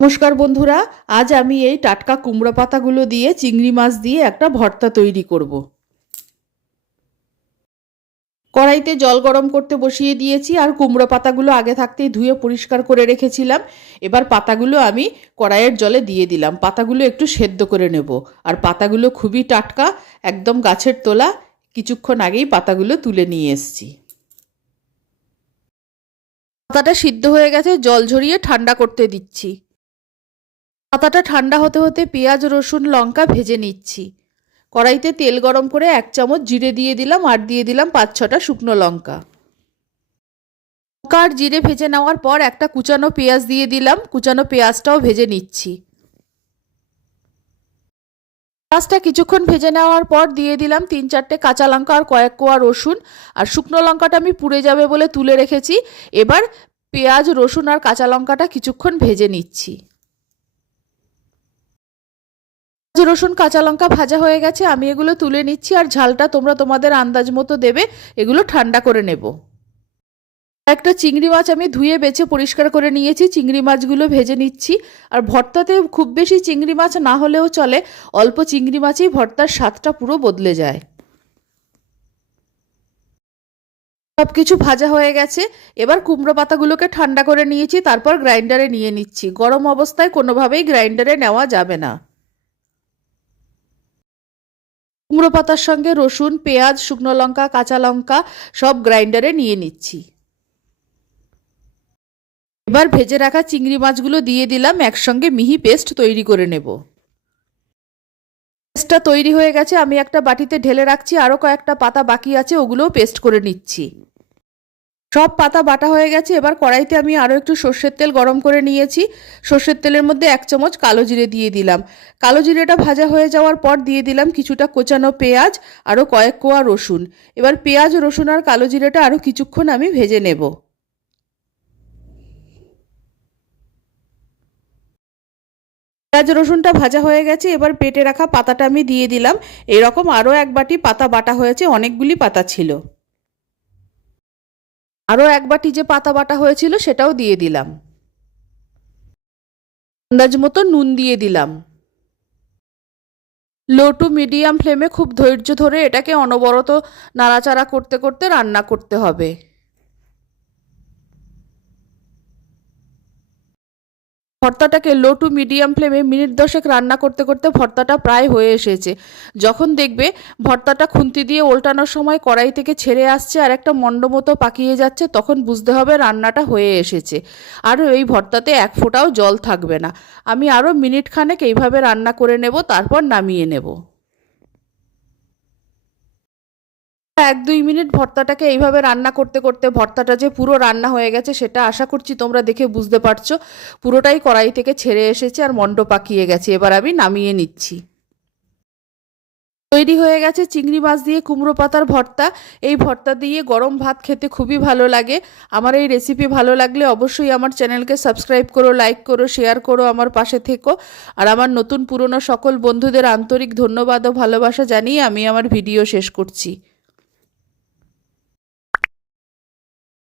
নমস্কার বন্ধুরা, আজ আমি এই টাটকা কুমড়ো পাতাগুলো দিয়ে চিংড়ি মাছ দিয়ে একটা ভর্তা তৈরি করব। কড়াইতে জল গরম করতে বসিয়ে দিয়েছি আর কুমড়ো পাতাগুলো আগে থাকতেই ধুয়ে পরিষ্কার করে রেখেছিলাম। এবার পাতাগুলো আমি কড়াইয়ের জলে দিয়ে দিলাম। পাতাগুলো একটু সেদ্ধ করে নেব। আর পাতাগুলো খুবই টাটকা, একদম গাছের তোলা। কিছুক্ষণ আগেই পাতাগুলো তুলে নিয়ে এসেছি। পাতাটা সিদ্ধ হয়ে গেছে, জল ঝরিয়ে ঠান্ডা করতে দিচ্ছি। পাতাটা ঠান্ডা হতে হতে পেঁয়াজ, রসুন, লঙ্কা ভেজে নিচ্ছি। কড়াইতে তেল গরম করে 1 চামচ জিরে দিয়ে দিলাম আর দিয়ে দিলাম 5-6টা শুকনো লঙ্কা। লঙ্কা আর জিরে ভেজে নেওয়ার পর একটা কুচানো পেঁয়াজ দিয়ে দিলাম। কুচানো পেঁয়াজটাও ভেজে নিচ্ছি। পেঁয়াজটা কিছুক্ষণ ভেজে নেওয়ার পর দিয়ে দিলাম 3-4টে কাঁচা লঙ্কা আর কয়েক কোয়া রসুন। আর শুকনো লঙ্কাটা আমি পুড়ে যাবে বলে তুলে রেখেছি। এবার পেঁয়াজ, রসুন আর কাঁচা লঙ্কাটা কিছুক্ষণ ভেজে নিচ্ছি। রসুন, কাঁচা লঙ্কা ভাজা হয়ে গেছে, আমি এগুলো তুলে নিচ্ছি। আর ঝালটা তোমরা তোমাদের আন্দাজ মতো দেবে। এগুলো ঠান্ডা করে নেব। একটা চিংড়ি মাছ আমি ধুয়ে বেছে পরিষ্কার করে নিয়েছি। চিংড়ি মাছগুলো ভেজে নিচ্ছি। আর ভর্তাতে খুব বেশি চিংড়ি মাছ না হলেও চলে, অল্প চিংড়ি মাছেই ভর্তার স্বাদটা পুরো বদলে যায়। সব কিছু ভাজা হয়ে গেছে। এবার কুমড়ো পাতাগুলোকে ঠান্ডা করে নিয়েছি, তারপর গ্রাইন্ডারে নিয়ে নিচ্ছি। গরম অবস্থায় কোনোভাবেই গ্রাইন্ডারে নেওয়া যাবে না। কুমড়ো পাতার সঙ্গে রসুন, পেঁয়াজ, শুকনো লঙ্কা, কাঁচা লঙ্কা সব গ্রাইন্ডারে নিয়ে নিচ্ছি। এবার ভেজে রাখা চিংড়ি মাছগুলো দিয়ে দিলাম, একসঙ্গে মিহি পেস্ট তৈরি করে নেব। পেস্টটা তৈরি হয়ে গেছে, আমি একটা বাটিতে ঢেলে রাখছি। আরও কয়েকটা পাতা বাকি আছে, ওগুলোও পেস্ট করে নিচ্ছি। সব পাতা বাটা হয়ে গেছে। এবার কড়াইতে আমি আরও একটু সর্ষের তেল গরম করে নিয়েছি। সর্ষের তেলের মধ্যে 1 চামচ কালো জিরে দিয়ে দিলাম। কালো জিরেটা ভাজা হয়ে যাওয়ার পর দিয়ে দিলাম কিছুটা কোচানো পেঁয়াজ, আরও কয়েক কোয়া রসুন। এবার পেঁয়াজ, রসুন আর কালো জিরেটা আরও কিছুক্ষণ আমি ভেজে নেব। পেঁয়াজ রসুনটা ভাজা হয়ে গেছে। এবার বেটে রাখা পাতাটা আমি দিয়ে দিলাম। এরকম আরও 1 বাটি পাতা বাটা হয়েছে, অনেকগুলি পাতা ছিল। আরও 1 বাটি যে পাতা বাটা হয়েছিল সেটাও দিয়ে দিলাম। আন্দাজ মতো নুন দিয়ে দিলাম। লো টু মিডিয়াম ফ্লেমে খুব ধৈর্য ধরে এটাকে অনবরত নাড়াচাড়া করতে করতে রান্না করতে হবে। ভর্তাটাকে লো টু মিডিয়াম ফ্লেমে মিনিট 10 রান্না করতে করতে ভর্তাটা প্রায় হয়ে এসেছে। যখন দেখবে ভর্তাটা খুন্তি দিয়ে ওল্টানোর সময় কড়াই থেকে ছেড়ে আসছে আর একটা মন্ড মতো পাকিয়ে যাচ্ছে, তখন বুঝতে হবে রান্নাটা হয়ে এসেছে। আর এই ভর্তাতে 1 ফোঁটাও জল থাকবে না। আমি আরও মিনিট খানেক এইভাবে রান্না করে নেব, তারপর নামিয়ে নেব। 1-2 মিনিট ভর্তাটাকে এইভাবে রান্না করতে করতে ভর্তাটা যে পুরো রান্না হয়ে গেছে সেটা আশা করছি তোমরা দেখে বুঝতে পারছো। পুরোটাই কড়াই থেকে ছেড়ে এসেছে আর মন্ড পাকিয়ে গেছে। এবার আমি নামিয়ে নিচ্ছি। তৈরি হয়ে গেছে চিংড়ি মাছ দিয়ে কুমড়ো পাতার ভর্তা। এই ভর্তা দিয়ে গরম ভাত খেতে খুবই ভালো লাগে। আমার এই রেসিপি ভালো লাগলে অবশ্যই আমার চ্যানেলকে সাবস্ক্রাইব করো, লাইক করো, শেয়ার করো, আমার পাশে থেকো। আর আমার নতুন পুরনো সকল বন্ধুদের আন্তরিক ধন্যবাদ ও ভালোবাসা জানিয়ে আমি আমার ভিডিও শেষ করছি।